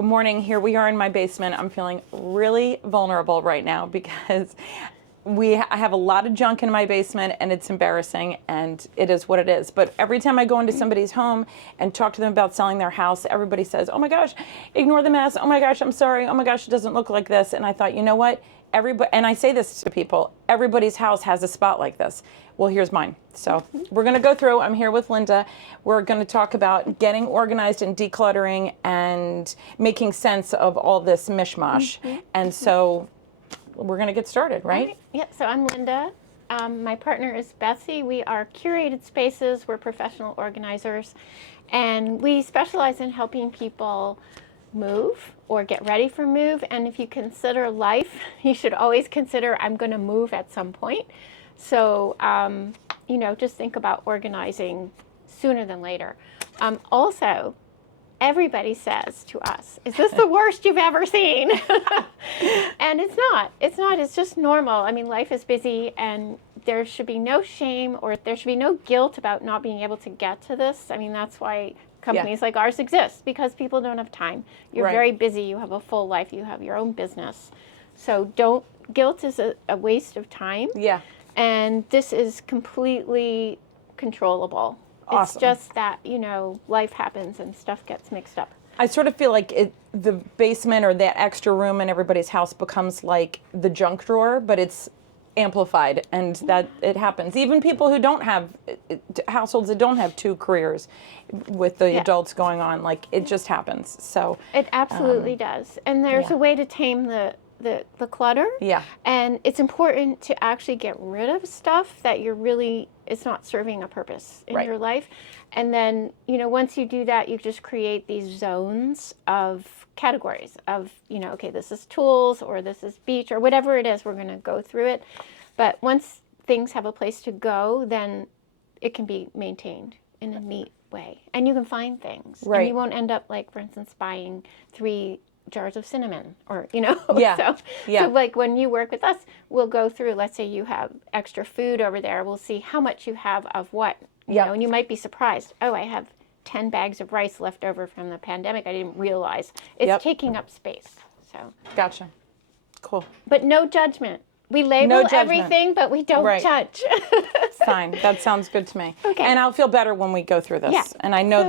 Good morning. Here we are in my basement. I'm feeling really vulnerable right now because I have a lot of junk in my basement and it's embarrassing and it is what it is. But every time I go into somebody's home and talk to them about selling their house, everybody says, oh my gosh, ignore the mess. Oh my gosh, I'm sorry. Oh my gosh, it doesn't look like this. And I thought, you know what? Everybody, and I say this to people, everybody's house has a spot like this. Well, here's mine. So we're going to go through. I'm here with Linda. We're going to talk about getting organized and decluttering and making sense of all this mishmash. And so we're going to get started, right? Yeah, so I'm Linda. My partner is Betsy. We are Curated Spaces. We're professional organizers. And we specialize in helping people move or get ready for move. And if you consider life, you should always consider, I'm going to move at some point. So, you know, just think about organizing sooner than later. Also, everybody says to us, is this the worst you've ever seen? And it's not. It's not. It's just normal. I mean, life is busy and there should be no shame or there should be no guilt about not being able to get to this. I mean, that's why companies like ours exist, because people don't have time. You're very busy. You have a full life. You have your own business. So guilt is a waste of time. Yeah. And this is completely controllable. Awesome. It's just that, you know, life happens and stuff gets mixed up. I sort of feel like the basement or that extra room in everybody's house becomes like the junk drawer, but it's amplified, and that it happens. Even people who don't have, households that don't have two careers with the adults going on, like it just happens. So it absolutely does. And there's a way to tame the clutter. Yeah. And it's important to actually get rid of stuff that it's not serving a purpose in your life. And then, you know, once you do that, you just create these zones of categories of, you know, okay, this is tools or this is beach or whatever it is, we're going to go through it. But once things have a place to go, then it can be maintained in a neat way. And you can find things. Right. And you won't end up like, for instance, buying 3 jars of cinnamon or, you know, so like when you work with us, we'll go through, let's say you have extra food over there. We'll see how much you have of what, you know, and you might be surprised. Oh, I have 10 bags of rice left over from the pandemic. I didn't realize it's taking up space. So gotcha. Cool. But no judgment. We label everything, but we don't judge. Fine. That sounds good to me. Okay. And I'll feel better when we go through this. Yeah. And I know